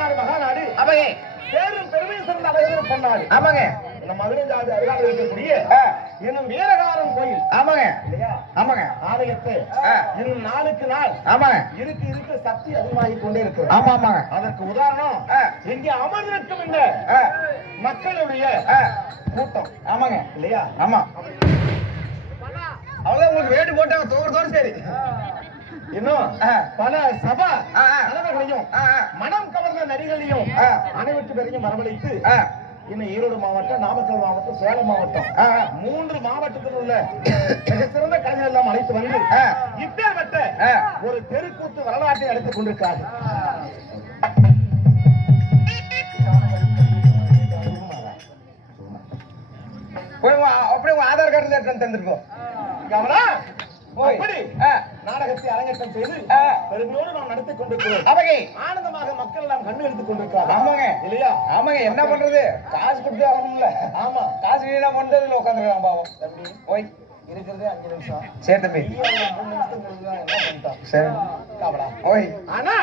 நாடு மகாநாடு. ஆமாங்க. பேரும் பெருமையும் சிறந்த அழகர் பொன்னாடு. ஆமாங்க. இந்த மதுரை ஜாதி அருகாமையில் இருக்கக்கூடிய இன்னும் வீரகாரன் கோயில். ஆமாங்க இல்லையா? ஆமாங்க. ஆலயத்தை இன்னும் நாளுக்கு நாள் ஆமாங்க இருக்கு சக்தி அதிகமாகிக் கொண்டே இருக்கு. ஆமா ஆமாங்க. அதற்கு உதாரணம் இங்கே அமர்ந்திருக்கும் இந்த மக்களுடைய கூட்டம். ஆமாங்க இல்லையா? ஆமா. அவ்வளவு உங்களுக்கு வேட்டு போட்டாங்க தோறு சரி. இன்னும் பல சபா தலைவர்களையும் மனம் கவர்ந்த நடிகளையும் அனைவருக்கு பேரையும் வரவழைத்து இன்னும் ஈரோடு மாவட்டம், நாமக்கல் மாவட்டம், சேலம் மாவட்டம் 3 மாவட்டத்தில் உள்ள மிக சிறந்த கலைஞர்கள் எல்லாம் அழைத்து வந்து இப்பேற்பட்ட ஒரு தெருக்கூத்து வரலாற்றை அழைத்துக் கொண்டிருக்கிறார்கள். அப்படியே ஆதார் கார்டு தந்திருக்கோம். நாடகத்தை அரங்கேற்றம் செய்து பெருமையோடு நாம் நடத்திக் கொண்டிருக்கிறோம். ஆனந்தமாக மக்கள் எல்லாம் கண்ணு எடுத்துக் கொண்டிருக்கிறாங்க. ஆமாங்க இல்லையா? ஆமாங்க. என்ன பண்றது, காசு கொடுத்து வரணும்ல. ஆமா, காசு வீணா பண்றதுல உட்காந்துருக்கான் பாவம். தம்பி ஓய் இருக்கிறதே 5 நிமிஷம். சரி தம்பி. 3 நிமிஷத்துக்கு என்ன பண்ணிட்டான்? சரி கவலா. ஓய். ஆனா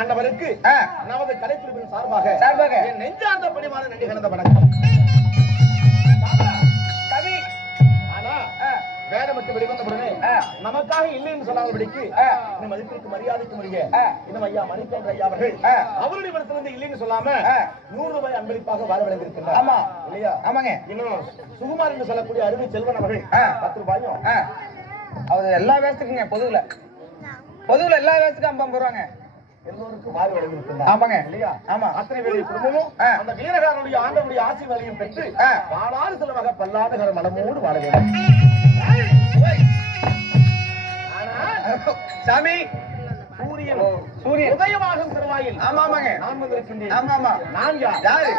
அந்தவருக்கு நமது கலைக்குழுவின் சார்பாக என் நெஞ்சார்ந்த பணிவான நன்றி கலந்த வணக்கம். வேடமட்டு வெளிவந்தவுடனே நமக்காக இல்லைன்னு சொல்லாதபடிக்கு இந்த மதிப்பிற்கு மரியாதைக்கு முடிய இன்னும் ஐயா மணிக்கொண்ட ஐயா அவர்கள் அவருடைய இடத்திலிருந்து இல்லைன்னு சொல்லாம 100 ரூபாய் அன்பளிப்பாக வாழ விளைந்திருக்கிறார். ஆமா இல்லையா? ஆமாங்க. இன்னும் சுகுமார் என்று சொல்லக்கூடிய அருமை செல்வன் அவர்கள் 10 ரூபாயும் அவர் எல்லா வேஸ்டுக்குங்க பொதுவுல எல்லா வேஸ்டுக்கும் 50 ரூபாங்க எல்லோருக்கும் வாரி வழங்கியிருக்கிறார். ஆமாங்க இல்லையா? ஆமா. அத்தனை பேருடைய குடும்பமும் அந்த வீரகாரனுடைய ஆண்டவருடைய ஆசீர்வாதத்தையும் பெற்று வாழாறு செல்வமாக பல்லாண்டு மனமோடு வாழ வேண்டும். சாமி சூரியன் உதயமாகும் திருவாயில். ஆமா ஆமாங்க. நான் வந்திருக்கின்றேன். ஆமா ஆமா. நான் யாரு?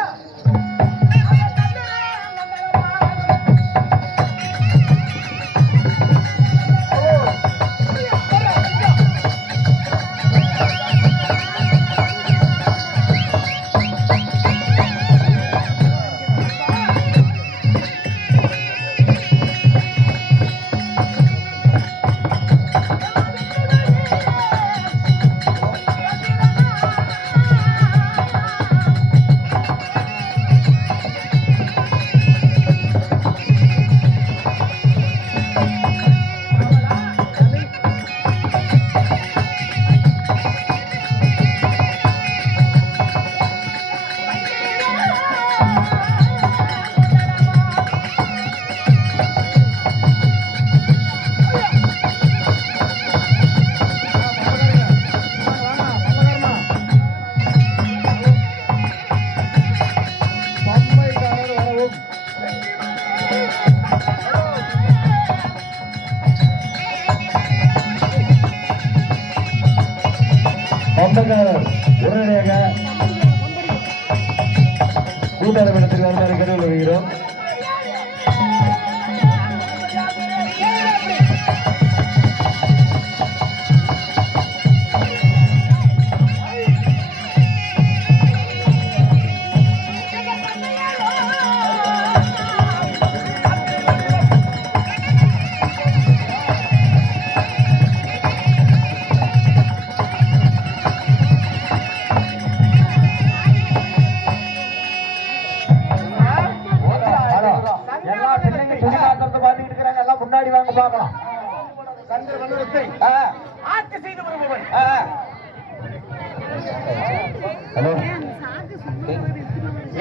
உடனடியாக கூட்டாளர் இடத்திற்கு வருமாறு கேட்டுக் வருகிறோம்.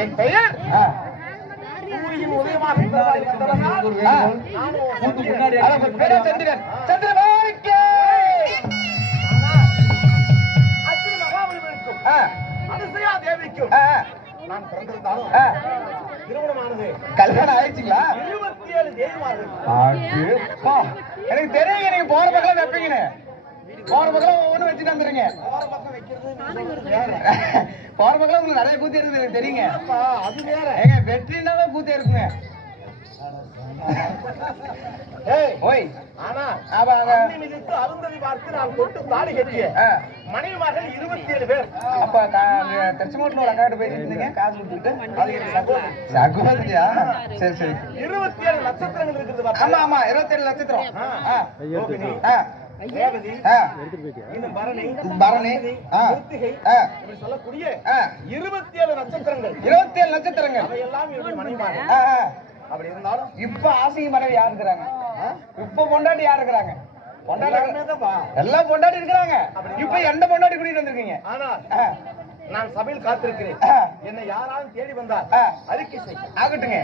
என் பெயர் சூரியன் உதயமாக சந்திரன். அத்திரி மகாபலிக்கும் அனுசயா தேவிக்கும் நான் பிறந்திருந்தாலும் திருமணமானது. கல்யாணம் ஆயிடுச்சுங்களா? 27 தேவிமார்கள். எனக்கு தெரியும். நீங்க போற பக்கம் வைப்பீங்க. போற பக்கம் ஒவ்வொன்று வச்சுட்டு வந்துருங்க. போற பக்கம் வைக்கிறது போற பக்கம் உங்களுக்கு நிறைய கூத்தி இருக்குது எனக்கு தெரியுங்க. அது வேற. ஏங்க வெற்றினாதான் கூத்தி இருக்குங்க. ஓய். ஆனா மிதித்து அருந்ததி பார்த்து நான் கொட்டு தாலி கட்டிய மனைவிமார்கள் 27 பேர். அப்ப திருச்செங்கோட்டில் ஒரு அக்காட்டு போயிட்டு இருந்தீங்க காசு கொடுத்துட்டு. அது என் சகோதரியா? சரி சரி. 27 நட்சத்திரங்கள் இருக்குது. ஆமா ஆமா 27 நட்சத்திரம். ரேவதி, ஆ, இன்னும் பரணி, பரணி, ஆ, கிருத்திகை, ஆ, இப்படி சொல்லக்கூடிய ஆ, 27 நட்சத்திரங்கள் 27 நட்சத்திரங்கள். அவையெல்லாம் என்னுடைய மனைவிமார்கள். ஆ, ஆ. அப்படி இருந்தாலும் இப்ப ஆசைக்கு மனைவி யார் இருக்கிறாங்க? இப்ப பொண்டாட்டி யார் இருக்கிறாங்க? பொண்டாட்டி எல்லாருமே தான்ப்பா. எல்லாம் பொண்டாட்டி இருக்கிறாங்க. இப்ப எந்த பொண்டாட்டி கூட்டிட்டு வந்திருக்கீங்க? ஆனால் ஆ, நான் சபையில் காத்திருக்கிறேன். ஆ, என்னை யாராலும் தேடி வந்தால் ஆ, அறிக்கை செய். ஆகட்டுங்க.